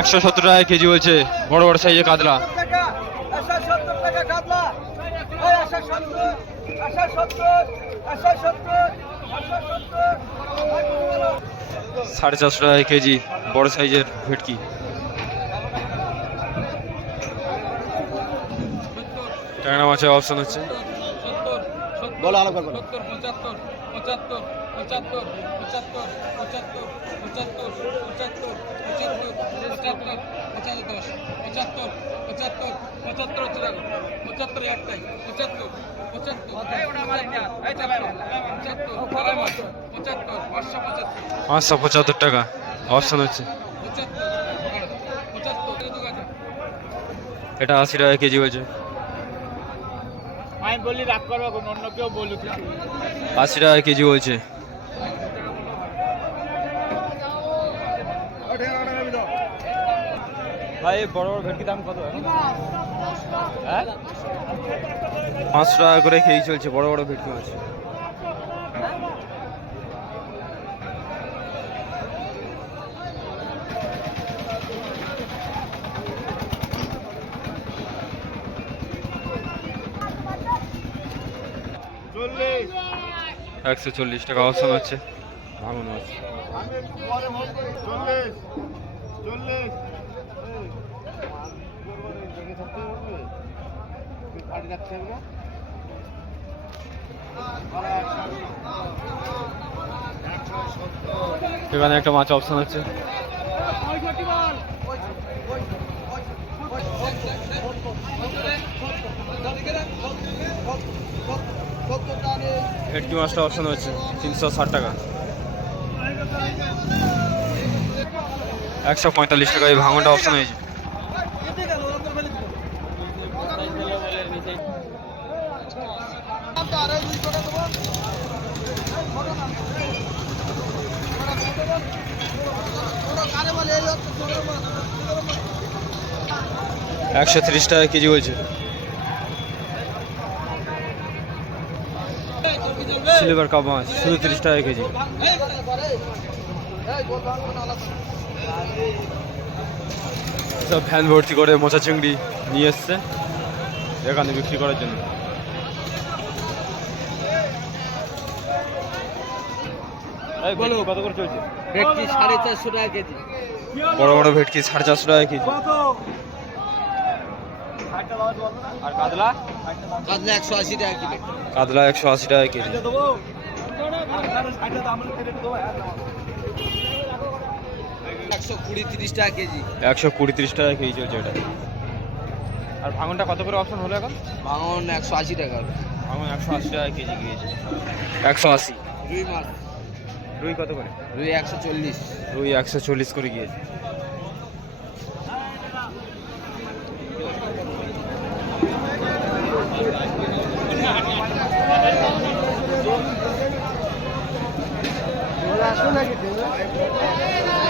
একশো সত্তর টাকা কেজি বলছে, বড় বড় সাইজে কাতলা। সাড়ে চারশো টাকা কেজি, বড় সাইজের ভেটকি। ট্যাংরা মাছের অপশন হচ্ছে। বলো আলো করব পঁচাত্তর পঁচাত্তর পঁচাত্তর পঁচাত্তর পঁচাত্তর পঁচাত্তর পঁচাত্তর পঁচাত্তর পঁচাত্তর পঁচাত্তর দশ পঁচাত্তর পঁচাত্তর পঁচাত্তর হচ্ছে দেখো পঁচাত্তর একটাই পঁচাত্তর পঁচাত্তর পঁচাত্তর পঁচাত্তর পঁচাত্তর পাঁচশো পঁচাত্তর পাঁচশো পঁচাত্তর টাকা অপশন হচ্ছে পঁচাত্তর পঁচাত্তর এটা আশি টাকা কেজি বলছে আমি বলি রাগ করব অন্য কেউ বলুক। আশি টাকা কেজি বলছে। ভাই বড় বড় ভেটকি দাম কত হ্যাঁ? পাঁচশো টাকা করে খেয়েই চলছে বড় বড় ভেটকি মাছ। একশো চল্লিশ টাকা অপশন হচ্ছে। ভালো মাছ এখানে একটা মাছ অপশন হচ্ছে। ভেটকি মাছটা অপশন হয়েছে, তিনশো ষাট টাকা। একশো পঁয়তাল্লিশ টাকা, এই ভাঙনটা অপশন হয়েছে। একশো তিরিশ টাকা কেজি বলছে। সিলভার কাপ মাছ শুধু তিরিশ টাকা কেজি। সব ভ্যান ভর্তি করে মোচা চিংড়ি নিয়ে এসছে এখানে বিক্রি করার জন্য। এই বলো কত করে চলছে? ব্যক্তি সাড়ে চারশো টাকা কেজি। বড় বড় ভেটকি সাড়ে চারশো টাকা কেজি। আর কাতলা? কাতলা একশো আশি টাকা কিলো। কাতলা একশো আশি টাকা কেজি। একশো কুড়ি তিরিশ টাকা কেজি। একশো কুড়ি তিরিশ টাকা কেজি চলছে এটা। আর ভাঙনটা কত করে অপশন হলো এখন? ভাঙন একশো আশি টাকা ভাঙন একশো আশি টাকা কেজি গিয়েছে একশো আশি। রুই মাছ। রুই কত করে? রুই একশো চল্লিশ। রুই একশো চল্লিশ করে গিয়েছে। 现在就停了